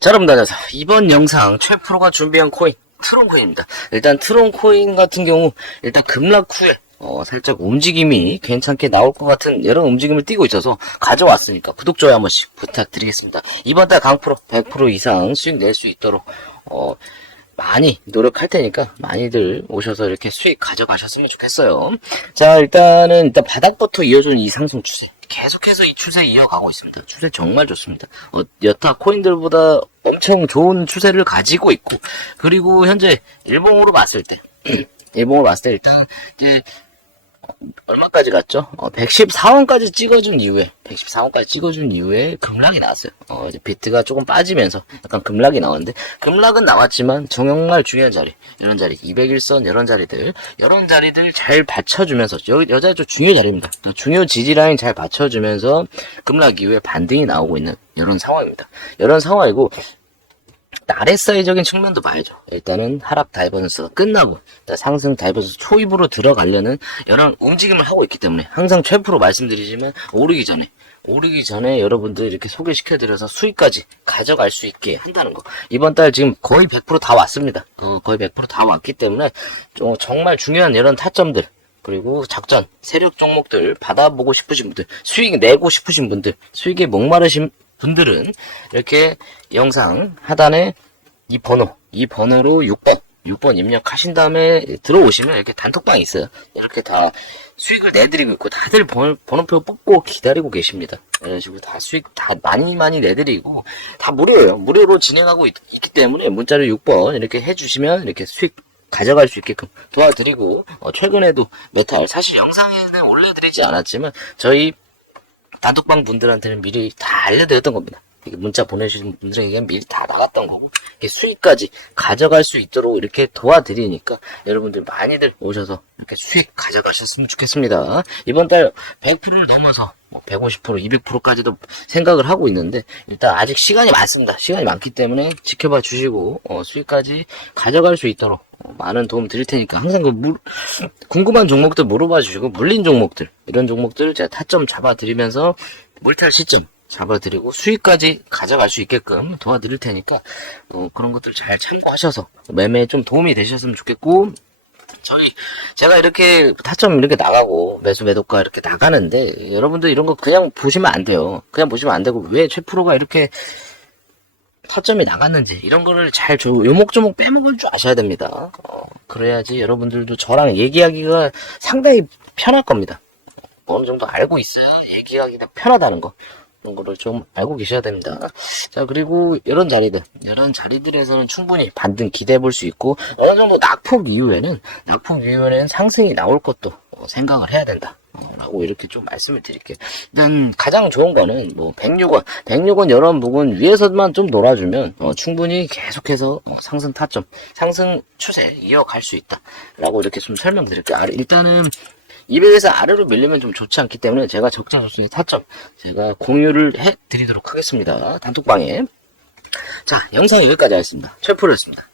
자, 여러분 안녕하세요. 이번 영상 최프로가 준비한 코인 트론 코인입니다. 일단 트론 코인 같은 경우 일단 급락 후에 어, 살짝 움직임이 괜찮게 나올 것 같은 여러 움직임을 띄고 있어서 가져왔으니까 구독 좋아요 한 번씩 부탁드리겠습니다. 이번 달 강프로 100% 이상 수익 낼 수 있도록 어, 많이 노력할 테니까 많이들 오셔서 이렇게 수익 가져가셨으면 좋겠어요. 자, 일단은 일단 바닥부터 이어주는 이 상승 추세. 계속해서 이 추세 이어가고 있습니다. 추세 정말 좋습니다. 어, 여타 코인들보다 엄청 좋은 추세를 가지고 있고, 그리고 현재 일봉으로 봤을 때, 일봉으로 봤을 때 일단 이제 얼마까지 갔죠? 어, 114원까지 찍어준 이후에, 114원까지 찍어준 이후에 급락이 나왔어요. 어, 이제 비트가 조금 빠지면서 약간 급락이 나왔는데, 급락은 나왔지만 정말 중요한 자리, 이런 자리, 201선 이런 자리들, 이런 자리들 잘 받쳐주면서, 여기, 여자 좀 중요 자리입니다. 중요 지지 라인 잘 받쳐주면서 급락 이후에 반등이 나오고 있는 이런 상황입니다. 이런 상황이고, RSI적인 측면도 봐야죠. 일단은 하락 다이버전스가 끝나고 상승 다이버전스 초입으로 들어가려는 이런 움직임을 하고 있기 때문에 항상 최프로 말씀드리지만 오르기 전에 오르기 전에 여러분들 이렇게 소개시켜드려서 수익까지 가져갈 수 있게 한다는 거. 이번 달 지금 거의 100%다 왔습니다. 그 거의 100%다 왔기 때문에 좀 정말 중요한 이런 타점들 그리고 작전, 세력 종목들 받아보고 싶으신 분들, 수익 내고 싶으신 분들, 수익에 목마르신 분들은 이렇게 영상 하단에 이 번호, 이 번호로 6번, 6번 입력하신 다음에 들어오시면 이렇게 단톡방이 있어요. 이렇게 다 수익을 내드리고 있고 다들 번, 번호표 뽑고 기다리고 계십니다. 이런 식으로 다 수익 다 많이 많이 내드리고 다 무료예요. 무료로 진행하고 있, 기 때문에 문자로 6번 이렇게 해주시면 이렇게 수익 가져갈 수 있게끔 도와드리고 어, 최근에도 메탈 사실 영상에는 올려드리지 않았지만 저희 단톡방 분들한테는 미리 다 알려드렸던 겁니다. 문자 보내주신 분들에게 미리 다 나갔던 거고 수익까지 가져갈 수 있도록 이렇게 도와드리니까 여러분들 많이들 오셔서 이렇게 수익 가져가셨으면 좋겠습니다. 이번 달 100%를 넘어서 뭐 150%, 200%까지도 생각을 하고 있는데 일단 아직 시간이 많습니다. 시간이 많기 때문에 지켜봐 주시고 어, 수익까지 가져갈 수 있도록 어, 많은 도움 드릴 테니까 항상 그 물, 궁금한 종목들 물어봐 주시고 물린 종목들 이런 종목들 제가 타점 잡아 드리면서 물탈 시점 잡아 드리고 수익까지 가져갈 수 있게끔 도와드릴 테니까 어, 그런 것들 잘 참고하셔서 매매에 좀 도움이 되셨으면 좋겠고 저희 제가 이렇게 타점 이렇게 나가고 매수 매도가 이렇게 나가는데 여러분들 이런 거 그냥 보시면 안 돼요. 그냥 보시면 안 되고 왜 최프로가 이렇게 타점이 나갔는지 이런 거를 잘 조, 요목조목 빼먹을 줄 아셔야 됩니다. 어, 그래야지 여러분들도 저랑 얘기하기가 상당히 편할 겁니다. 어느 정도 알고 있어야 얘기하기가 편하다는 거. 거를 좀 알고 계셔야 됩니다. 자, 그리고 이런 자리들, 이런 자리들에서는 충분히 반등 기대해 볼 수 있고, 어느 정도 낙폭 이후에는, 낙폭 이후에는 상승이 나올 것도 어, 생각을 해야 된다. 어, 라고 이렇게 좀 말씀을 드릴게요. 일단 가장 좋은 거는 뭐 106원, 106원 이런 부분 위에서만 좀 놀아주면 어, 충분히 계속해서 어, 상승 타점, 상승 추세 이어갈 수 있다. 라고 이렇게 좀 설명드릴게요. 아, 일단은 200에서 아래로 밀리면 좀 좋지 않기 때문에 제가 적재적소의 타점 제가 공유를 해 드리도록 하겠습니다. 단톡방에. 자, 영상 여기까지 하겠습니다. 최프로였습니다.